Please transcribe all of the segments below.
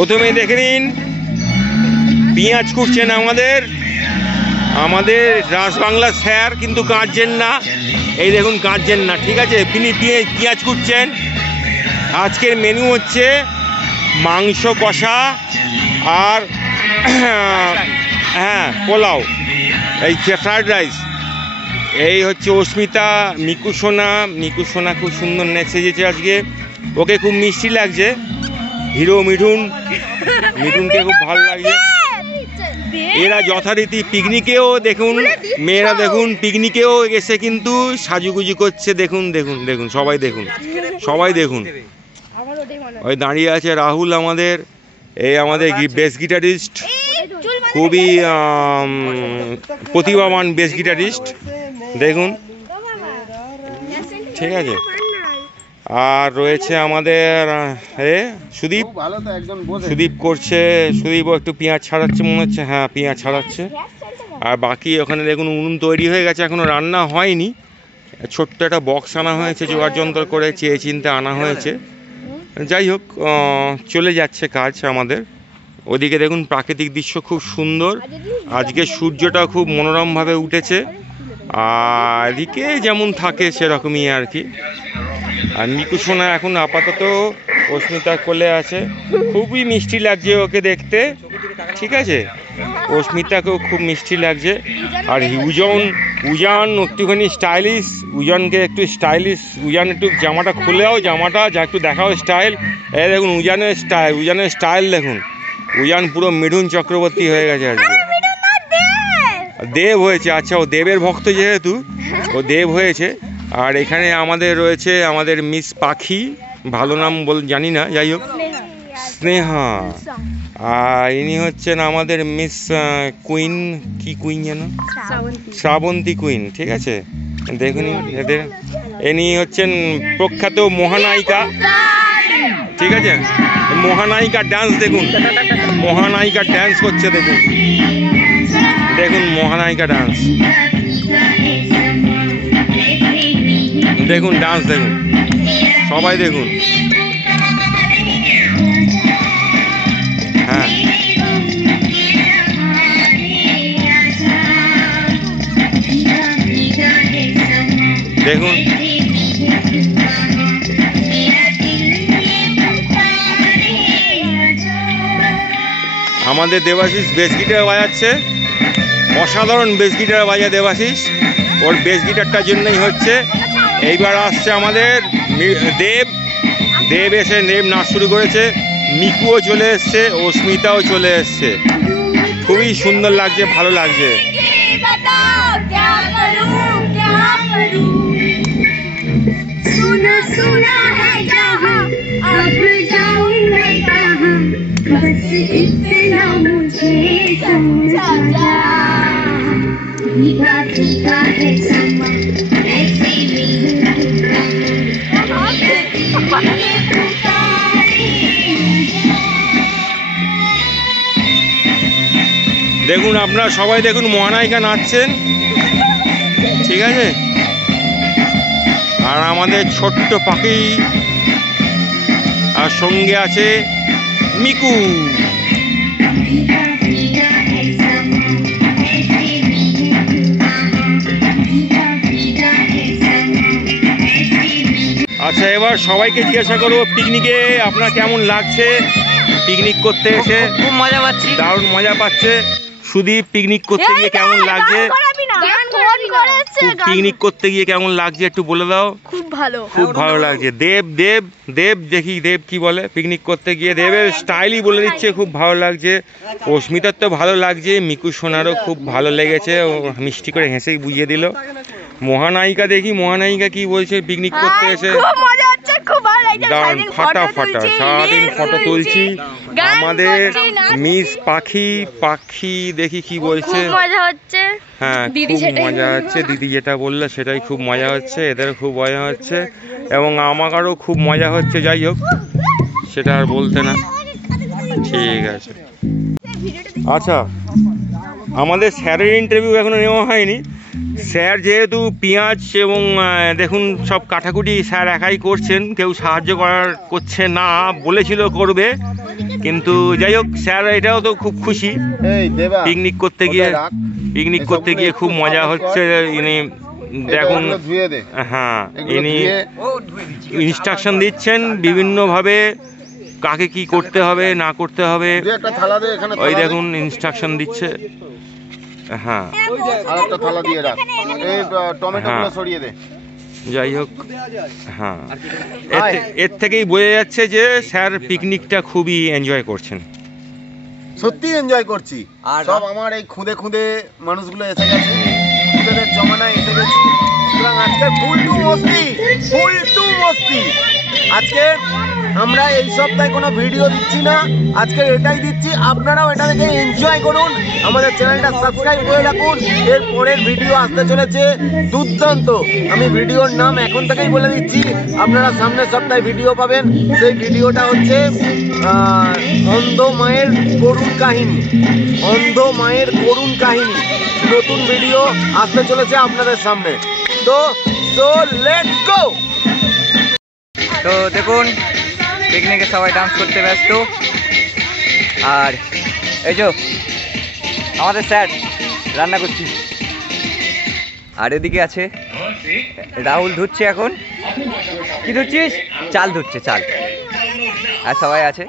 প্রথমে দেখে নিন পেঁয়াজ কুটছেন আমাদের রাজবাংলা স্যার, কিন্তু কাঁদছেন না, এই দেখুন কাঁদছেন না, ঠিক আছে। তিনি পেঁয়াজ কুটছেন। আজকের মেনু হচ্ছে মাংস কষা আর হ্যাঁ পোলাও, এই ফ্রাইড রাইস। এই হচ্ছে অস্মিতা, মিকু সোনা খুব সুন্দর সেজেছে আজকে, ওকে খুব মিষ্টি লাগছে। হিরো মিঠুনকে খুব ভালো লাগছে। এরা যথারীতি পিকনিকেও দেখুন, মেয়েরা দেখুন পিকনিকেও এসে কিন্তু সাজুগুজু করছে। দেখুন সবাই দেখুন। ওই দাঁড়িয়ে আছে রাহুল, আমাদের বেস গিটারিস্ট, খুবই প্রতিভাবান বেস গিটারিস্ট, দেখুন, ঠিক আছে। আর রয়েছে আমাদের সুদীপ করছে, সুদীপও একটু পেঁয়াজ ছাড়াচ্ছে মনে হচ্ছে, হ্যাঁ পেঁয়াজ ছাড়াচ্ছে। আর বাকি ওখানে দেখুন উনুন তৈরি হয়ে গেছে, এখনো রান্না হয়নি। ছোট্ট একটা বক্স আনা হয়েছে, জোগাড় যন্ত্র করে চেয়ে চিনতে আনা হয়েছে। যাই হোক, চলে যাচ্ছে কাজ আমাদের। ওদিকে দেখুন প্রাকৃতিক দৃশ্য খুব সুন্দর, আজকে সূর্যটা খুব মনোরমভাবে উঠেছে। আর এদিকে যেমন থাকে সেরকমই আর কি। আর মিকু সোনা এখন আপাতত অস্মিতার কোলে আছে, খুবই মিষ্টি লাগছে ওকে দেখতে, ঠিক আছে। অস্মিতাকেও খুব মিষ্টি লাগছে। আর উজান একটুখানি স্টাইলিশ, উজানকে একটু স্টাইলিশ, উজান একটু জামাটা খুলেও, জামাটা যা একটু দেখাও স্টাইল। এই দেখুন উজানের স্টাইল দেখুন, উজান পুরো মিঠুন চক্রবর্তী হয়ে গেছে আজকে। দেব হয়েছে, আচ্ছা ও দেবের ভক্ত যেহেতু ও দেব হয়েছে। আর এখানে রয়েছে আমাদের মিস পাখি, ভালো নাম জানি না, যাই হোক স্নেহা। আর ইনি হচ্ছেন আমাদের মিস কুইন, কি কুইন যেন, শ্রাবন্তী কুইন, ঠিক আছে। দেখুন ইনি হচ্ছেন প্রখ্যাত মহানায়িকা, ঠিক আছে। মহানায়িকার ডান্স দেখুন, মহানায়িকার ডান্স করছে, দেখুন মহানায়িকা ডান্স, দেখুন ডান্স, দেখুন সবাই দেখুন। হ্যাঁ দেখুন আমাদের দেবাশিস বেস গিটার বাজাচ্ছে, অসাধারণ বেস গিটার বাজায় দেবাশিস। ওর বেস গিটারটার জন্যই হচ্ছে। এইবার আসছে আমাদের দেব এসে নাচ শুরু করেছে, মিকুও চলে এসছে, অস্মিতাও চলে এসছে, খুবই সুন্দর লাগছে, ভালো লাগছে। দেখুন আপনারা সবাই দেখুন মহানায়িকা নাচছেন, ঠিক আছে। আর আমাদের ছোট্ট পাখি, আর সঙ্গে আছে মিকু। আচ্ছা এবার সবাইকে জিজ্ঞাসা করবো পিকনিকে আপনার কেমন লাগছে, পিকনিক করতে এসে। খুব মজা পাচ্ছি, দারুণ মজা পাচ্ছে। সুদীপ পিকনিক করতে গিয়ে কেমন লাগছে, পিকনিক করতে গিয়ে কেমন লাগছে একটু বলে দাও। খুব ভালো, খুব ভালো লাগছে। দেব দেখি দেব কি বলে পিকনিক করতে গিয়ে। দেবের স্টাইলই বলে দিচ্ছে খুব ভালো লাগছে। অস্মিতার তো ভালো লাগছে, মিকু সোনারও খুব ভালো লেগেছে, ও মিষ্টি করে হেসেই বুঝিয়ে দিল। মহানায়িকা দেখি, মহানায়িকা কি বলছে পিকনিক করতে এসে। দারুণ ফাটাফাটা, সারাদিন ফটো তুলছি। আমাদের মিস পাখি দেখি কি বলছে। হ্যাঁ খুব মজা হচ্ছে, দিদি যেটা বললো সেটাই খুব মজা হচ্ছে, এদের খুব মজা হচ্ছে এবং আমারও খুব মজা হচ্ছে। যাই হোক সেটা আর বলতে না, ঠিক আছে। আচ্ছা আমাদের স্যারের ইন্টারভিউ এখনো নেওয়া হয়নি। স্যার যেহেতু পেঁয়াজ এবং দেখুন সব কাটাকুটি স্যার একাই করছেন, কেউ সাহায্য করছে না, বলেছিল করবে কিন্তু যাই হোক স্যার এটাও তো খুব খুশি পিকনিক করতে গিয়ে খুব মজা হচ্ছে। ইনি দেখুন, হ্যাঁ ইনি ইনস্ট্রাকশন দিচ্ছেন বিভিন্নভাবে কাকে কি করতে হবে না করতে হবে, ওই দেখুন ইনস্ট্রাকশন দিচ্ছে। হ্যাঁ যাই হোক, হ্যাঁ এর থেকেই বোঝা যাচ্ছে যে স্যার পিকনিকটা খুবই এনজয় করছেন। সত্যি এনজয় করছি। সব আমার এই খুদে খুদে মানুষগুলো এসে গেছে, খুদেদের জমানায় এসে গেছি। সুতরাং আজকে ফুল টু মস্তি। আজকে আমরা এই সপ্তাহে কোনো ভিডিও দিচ্ছি না, আজকে এটাই দিচ্ছি। আপনারাও এটা দেখে এনজয় করুন, আমাদের চ্যানেলটা সাবস্ক্রাইব করে রাখুন। এর পরের ভিডিও আসতে চলেছে দুর্দান্ত। আমি ভিডিওর নাম এখন থেকেই বলে দিচ্ছি, আপনারা সামনের সপ্তাহে ভিডিও পাবেন। সেই ভিডিওটা হচ্ছে অন্ধ মায়ের করুণ কাহিনী। নতুন ভিডিও আসতে চলেছে আপনাদের সামনে। তো লেটস গো। তো দেখুন পিকনিকে সবাই ডান্স করতে ব্যস্ত, আর এই যে আমাদের স্যার রান্না করছি, আর এদিকে আছে রাহুল ধুচ্ছে। এখন কি ধুচ্ছিস? চাল ধুচ্ছে, চাল। আর সবাই আছে।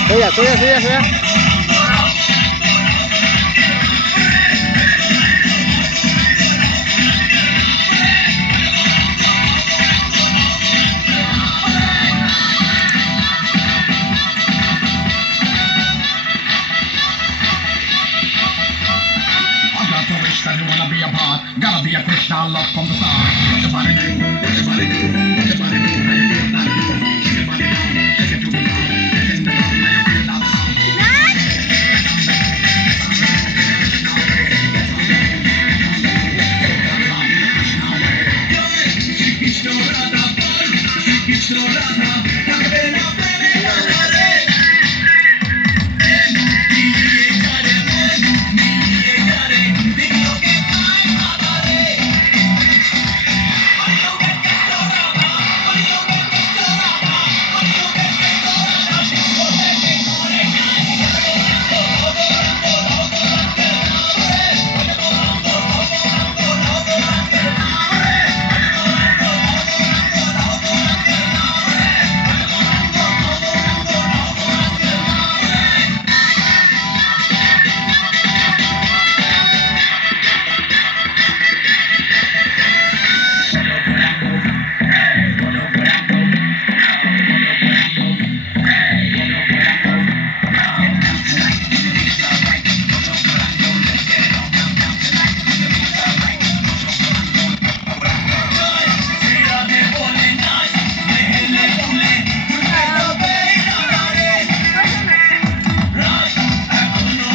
Soy ya. Gotta be a Krishna love from the start. What your body do? What your body do? What your body do? How you feel that do? Shake your body down, shake it to the ground. Get in the ground, now you feel that sound.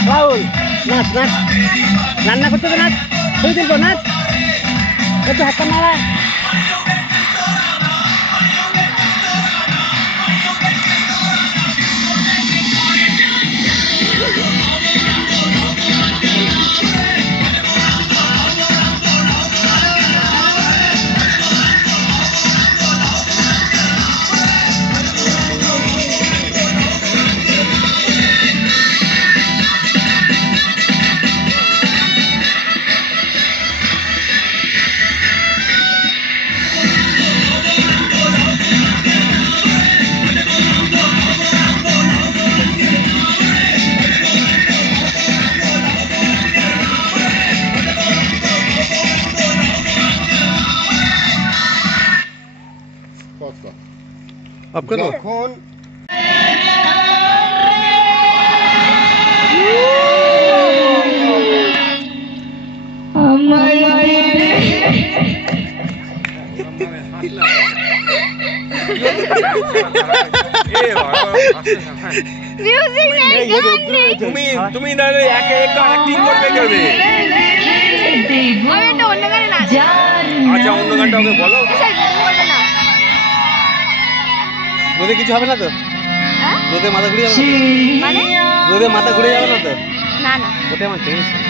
Rahul নাচ নাচ রান্না করতে হবে নাচ ছবি তুলবো নাচ একটু হাতটা নাড়া এখন তুমি তাহলে একে একটা অ্যাক্টিং করবে করবে আচ্ছা অন্য গানটা ওকে বলো রোদে কিছু হবে না তো রোদে মাথা ঘুরে যাবে না রোদে মাথা ঘুরে যাবে না তো না না ওটা আমার টেনশন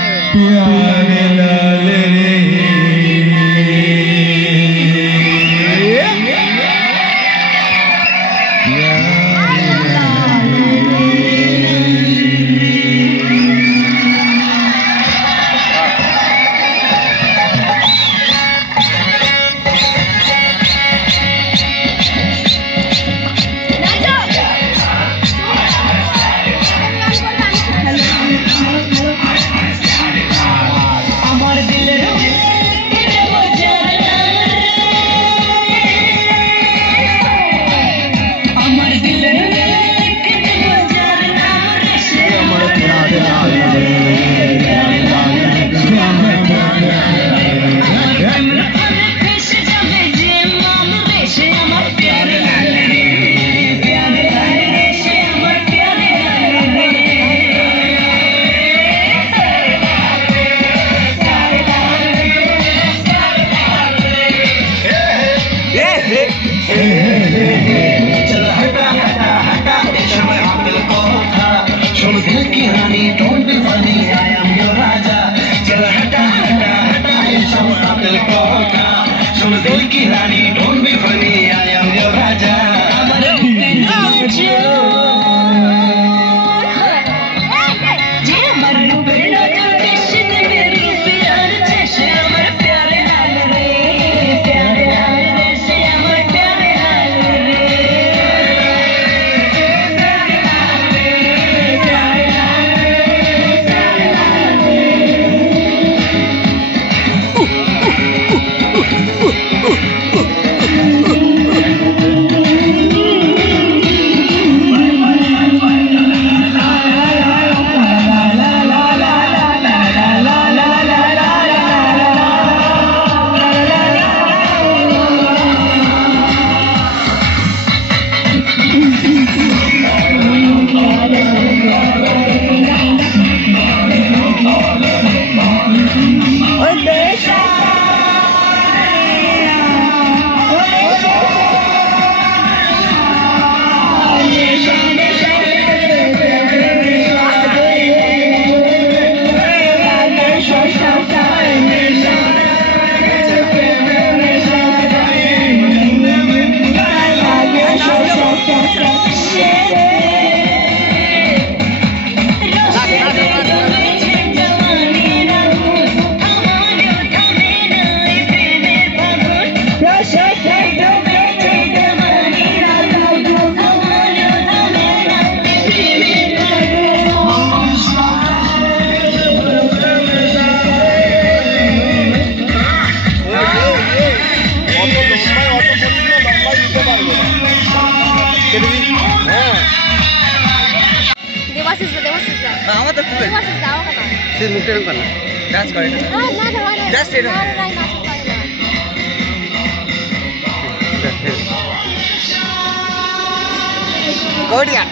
ডান্স করে না জাস্ট এটা গড়িয়া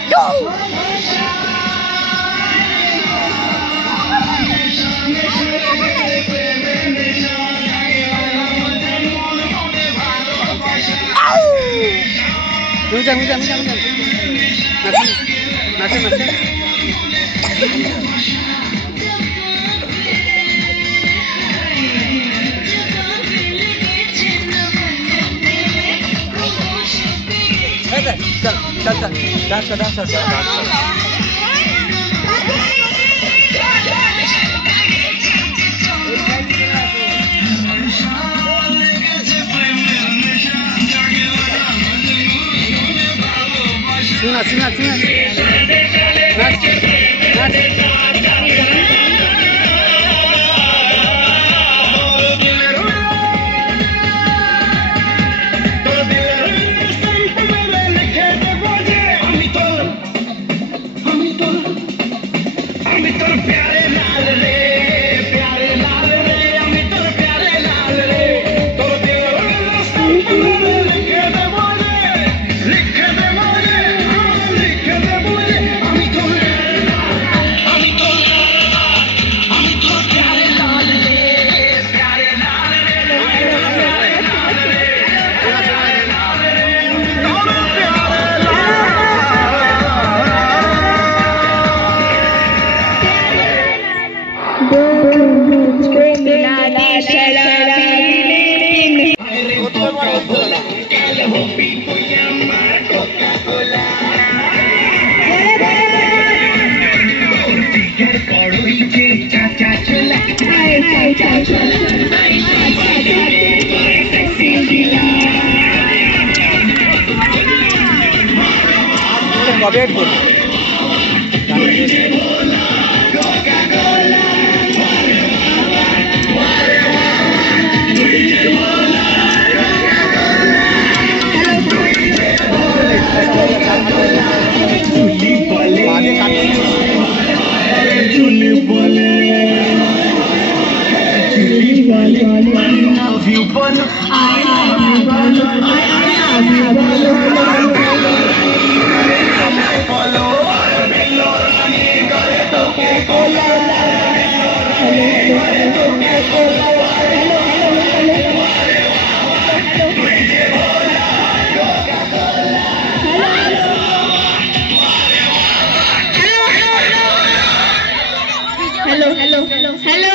Hello.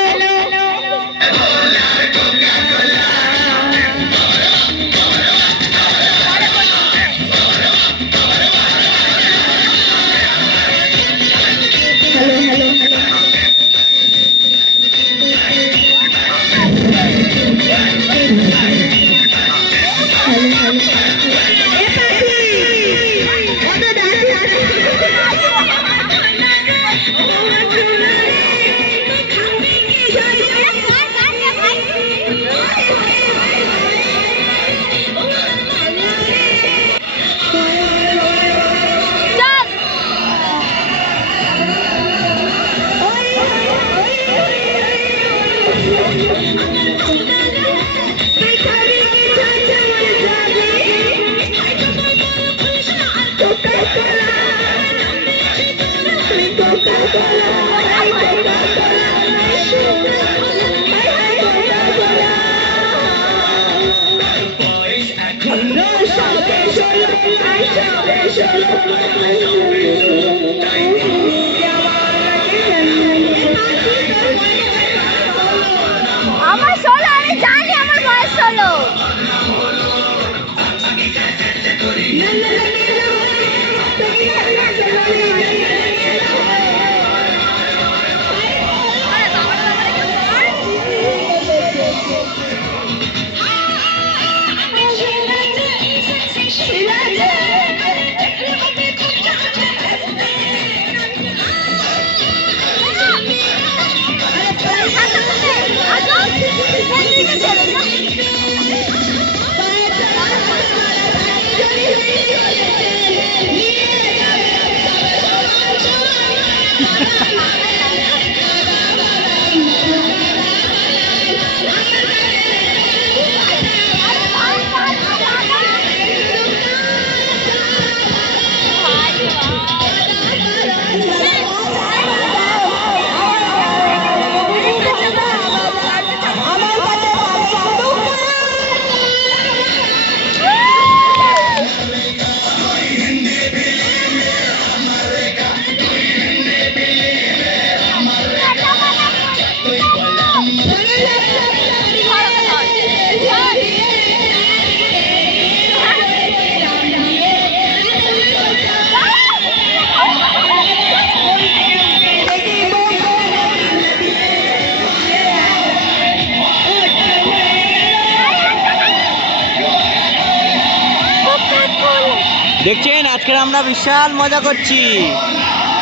দেখছেন আজকে আমরা বিশাল মজা করছি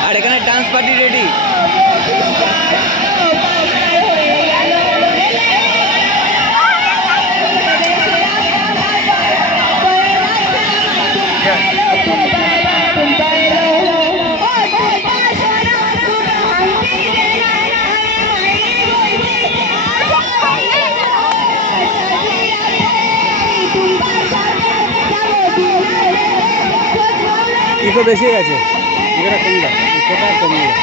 আর এখানে ডান্স পার্টি রেডি। ইকো বেশি হয়ে গেছে, ইকোটা কমিয়ে দাও, ইকোটা কমিয়ে দাও।